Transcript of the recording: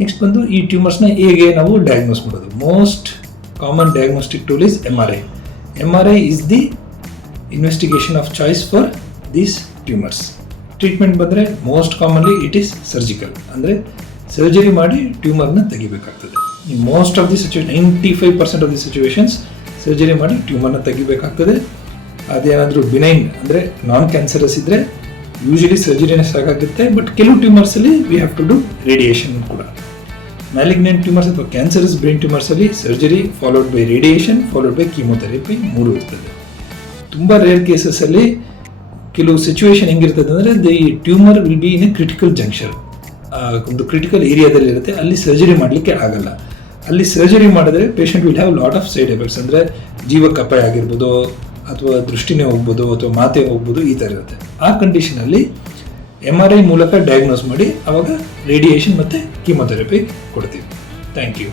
Next ಬಂದು ಈ ಟ್ಯೂಮರ್ಸ್ನ ಹೇಗೆ ನಾವು ಡಯಾಗ್ನೋಸ್ ಮಾಡೋದು? Most common diagnostic tool is M R I M R I is the investigation of choice for these tumours treatment ಬಂದರೆ most commonly it is surgical ಅಂದರೆ surgery ಮಾಡಿ ಟ್ಯೂಮರ್ನ ತೆಗಿಬೇಕಾಗ್ತದೆ. Most of the situation ninety five percent of the situations surgery ಮಾಡಿ ಟ್ಯೂಮರ್ನ ತೆಗಿಬೇಕಾಗ್ತದೆ. ಅದೇನಾದರೂ benign ಅಂದರೆ ನಾನ್ cancerous ಇದ್ದರೆ usually ಸರ್ಜರಿನೇ ಸಾಕಾಗುತ್ತೆ ಬಟ್ ಕೆಲವು ಟ್ಯೂಮರ್ಸಲ್ಲಿ we have to do radiation ಕೂಡ. ಮ್ಯಾಲಿಗ್ನೆಂಟ್ ಟ್ಯೂಮರ್ಸ್ ಅಥವಾ cancerous brain ಟ್ಯೂಮರ್ಸಲ್ಲಿ surgery followed by radiation followed by chemotherapy ಮೂರು ಇರ್ತದೆ. ತುಂಬ ರೇರ್ ಕೇಸಸಲ್ಲಿ ಕೆಲವು ಸಿಚುವೇಶನ್ ಹೆಂಗಿರ್ತದೆ ಅಂದರೆ the tumour will be in a critical junction ಒಂದು ಕ್ರಿಟಿಕಲ್ ಏರಿಯಾದಲ್ಲಿ ಇರುತ್ತೆ. ಅಲ್ಲಿ ಸರ್ಜರಿ ಮಾಡಲಿಕ್ಕೆ ಆಗಲ್ಲ. ಅಲ್ಲಿ ಸರ್ಜರಿ ಮಾಡಿದ್ರೆ patient will have lot of side effects ಅಂದರೆ ಜೀವಕ್ಕೆ ಅಪಾಯ ಆಗಿರ್ಬೋದು ಅಥವಾ ದೃಷ್ಟಿನೇ ಹೋಗ್ಬೋದು ಅಥವಾ ಮಾತೇ ಹೋಗ್ಬೋದು ಈ ಥರ ಇರುತ್ತೆ. ಆ ಕಂಡೀಷನಲ್ಲಿ ಎಂ ಆರ್ ಐ ಮೂಲಕ ಡಯಾಗ್ನೋಸ್ ಮಾಡಿ ಅವಾಗ ರೇಡಿಯೇಷನ್ ಮತ್ತು ಕೀಮೊಥೆರಪಿ ಕೊಡ್ತೀವಿ. Thank you